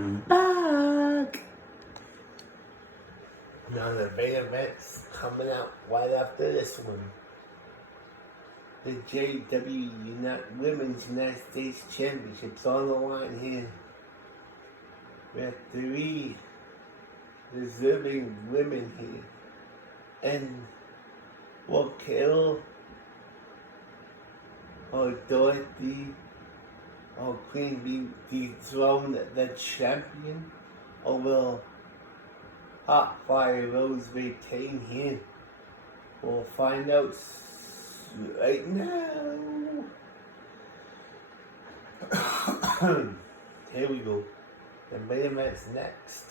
I'm back. Now the main event's coming out right after this one. The JWE Women's United States Championships on the line here. We have 3 deserving women here. And will Kill or Dorothy or Queen be dethroned the champion? Or will Hot Fire Rose retain here? We'll find out right now. Here we go. The main event's next.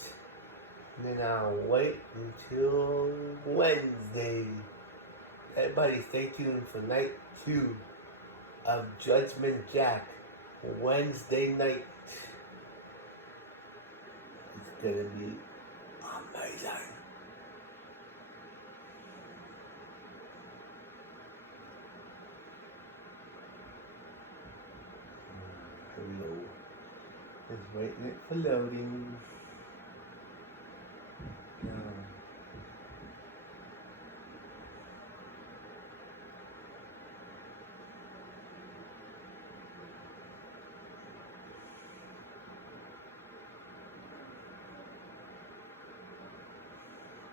And then I'll wait until Wednesday. Everybody stay tuned for night 2 of Judgment Jack. Wednesday night. It's gonna be amazing. Here we go. Just waiting it for loading.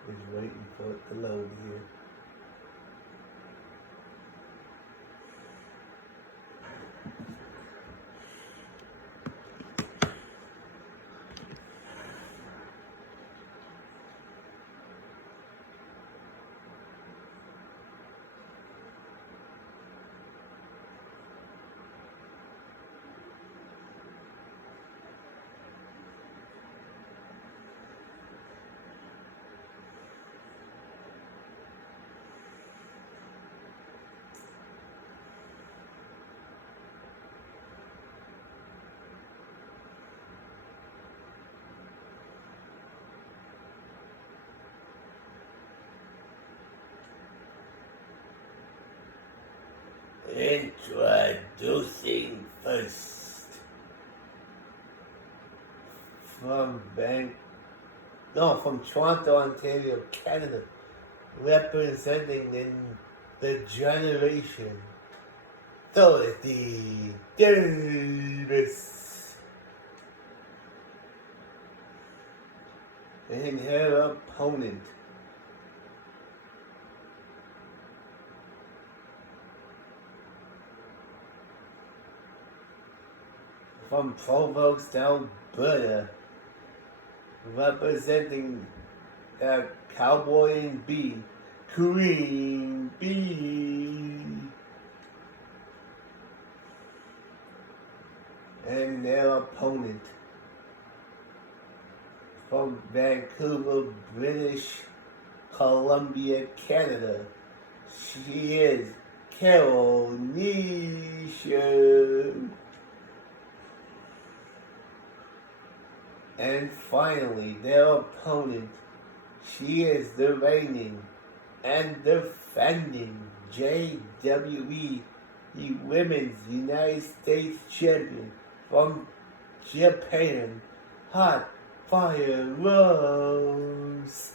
Just waiting for it to load here. Introducing first from Toronto, Ontario, Canada, representing in the generation, Dorothy Davis, and her opponent, from Provost, Alberta, representing the Cowboy and Bee, Queen Bee, and their opponent, from Vancouver, British Columbia, Canada. She is Carol Nisha. And finally, their opponent, she is the reigning and defending JWE Women's United States Champion from Japan, Hot Fire Rose.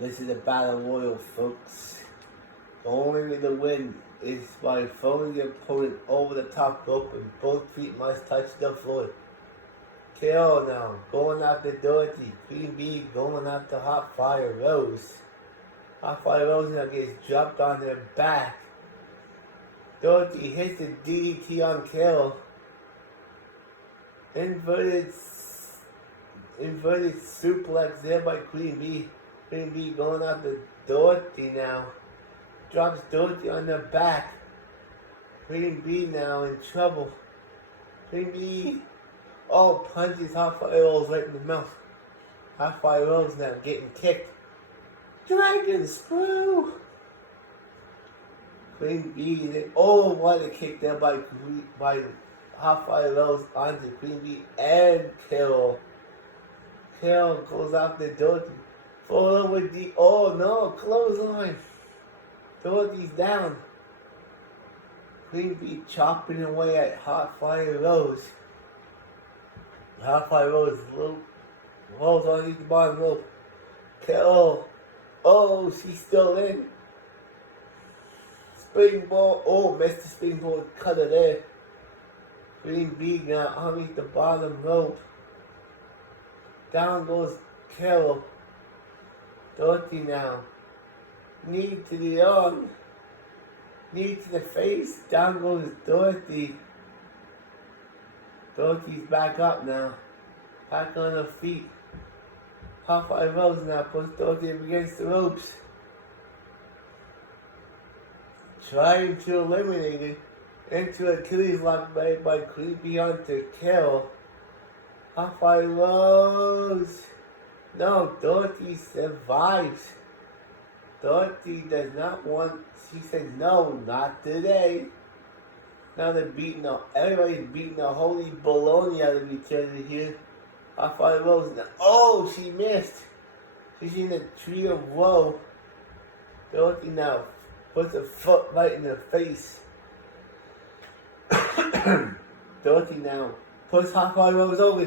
This is a battle royal, folks. The only way to win is by throwing the opponent over the top rope and both feet must touch the floor. KO now, going after Dorothy. Queen Bee going after Hot Fire Rose. Hot Fire Rose now gets dropped on their back. Dorothy hits the DDT on KO. Inverted suplex there by Queen Bee. Queen Bee going after Dorothy now. Drops Dorothy on the back. Queen Bee now in trouble. Queen Bee, punches Hot Fire Rose right in the mouth. Hot Fire Rose now getting kicked. Dragon Screw! Queen Bee, what a kick there by Hot Fire Rose onto Queen Bee and Carol. Carol goes after Dorothy. Follow with the, clothesline. Dorothy's down. Queen Bee chopping away at Hot Fire Rose. Half five Rose loop. Holds on the bottom rope. Kill. Oh, she's still in. Springboard. Oh, missed the springboard. Cut it there. Green B now underneath the bottom rope. Down goes Carol. Dorothy now. Knee to the arm. Knee to the face. Down goes Dorothy. Dorothy's back up now. Back on her feet. Half five Rose now puts Dorothy up against the ropes. Trying to eliminate it into Achilles lock made by Creepy Hunter Carol. Half five Rose. No, Dorothy survives. Dorothy does not want, she said no, not today. Now they're beating up, everybody's beating the holy baloney out of each other here. Half five Rose now. Oh, she missed. She's in the tree of woe. Dorothy now puts a foot right in her face. Dorothy now puts Half five Rose over.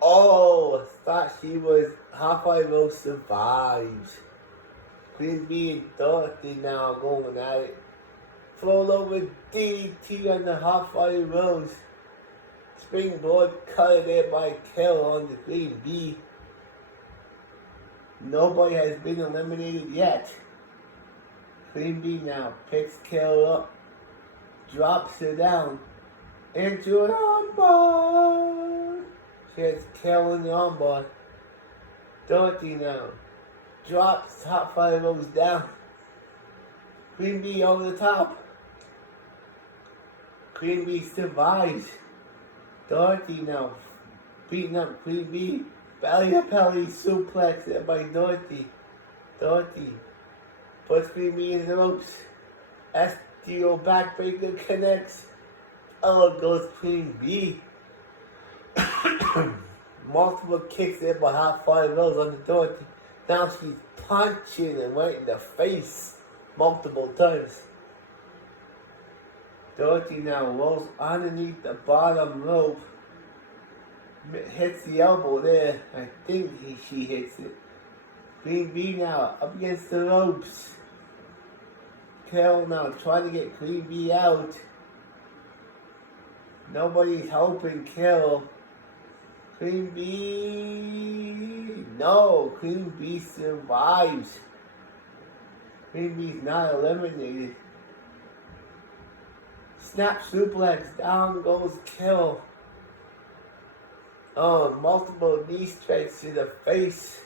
Oh, thought she was Half five Rose survives. Queen Bee and Dorothy now going at it. Float over DDT on the Half five Rose. Springboard cut there by Carol on the Queen Bee. Nobody has been eliminated yet. Queen Bee now picks Carol up, drops her down into an armbar. She has Carol in the armbar. Dorothy now drops Half five Rose down. Queen Bee over the top. Queen Bee survives. Dorothy now beating up Queen Bee. Belly to belly suplex there by Dorothy. Dorothy puts Queen Bee in the ropes. STO backbreaker connects. Oh, goes Queen Bee. Multiple kicks there by Half five Rose on the Dorothy. Now she's punching him right in the face multiple times. Dorothy now rolls underneath the bottom rope. Hits the elbow there. I think she hits it. Queen Bee now up against the ropes. Carol now trying to get Queen Bee out. Nobody's helping Carol. Queen Bee. No, Queen Bee survives. Queen Bee's not eliminated. Snap suplex. Down goes Carol. Oh, multiple knee strikes to the face.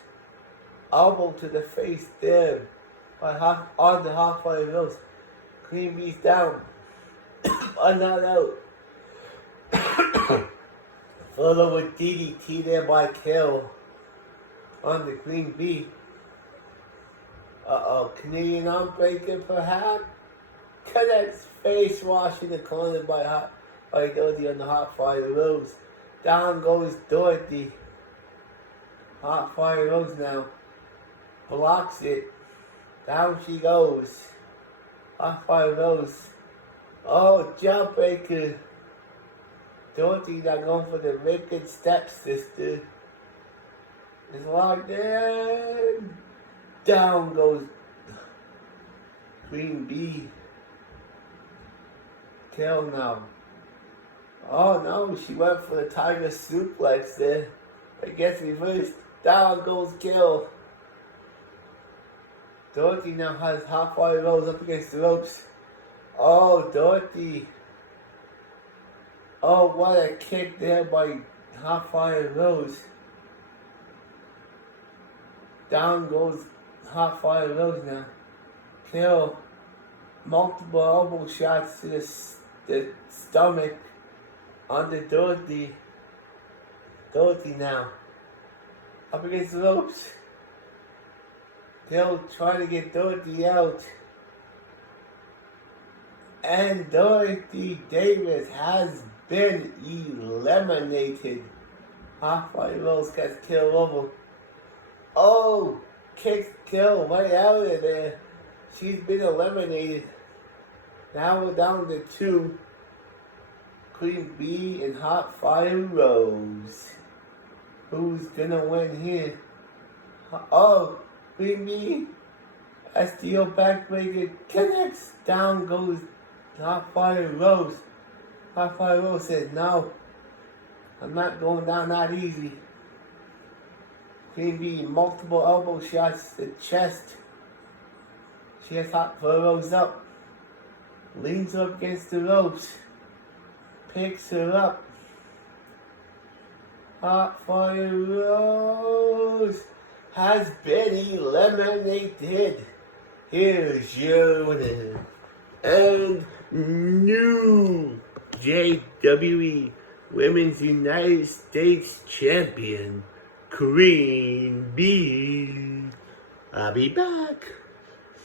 Elbow to the face there. On the Half five Rose. Queen Bee's down. But not out. Followed with DDT there by Carol on the Queen Bee. Canadian arm breaker perhaps. Connects face wash in the corner by Dorothy on the Half five Rose. Down goes Dorothy. Half five Rose now. Blocks it. Down she goes. Half five Rose. Oh, jump breaker. Dorothy now going for the wicked stepsister. It's locked in. Down goes Queen Bee. Carol now. Oh no, she went for the tiger suplex there. I guess reversed. Down goes Carol. Dorothy now has Half five Rose up against the ropes. Oh, Dorothy. Oh, what a kick there by Half five Rose. Down goes Half five Rose now. Carol. Multiple elbow shots to the stomach. Under Dorothy. Dorothy now. Up against the ropes. Carol trying to get Dorothy out. And Dorothy Davis has been eliminated. Half five Rose gets Carol over. Oh, kicks Carol right out of there. She's been eliminated. Now we're down to two. Queen Bee and Half five Rose. Who's gonna win here? Oh, Green a steel backbreaker connects. Down goes Hotfire Rose. Hotfire Rose says, no, I'm not going down that easy. Queen Bee, multiple elbow shots to the chest. She has Hotfire Rose up. Leans her up against the ropes. Picks her up. Hotfire Rose has been eliminated. Here's your winner and new JWE Women's United States Champion, Queen Bee. I'll be back.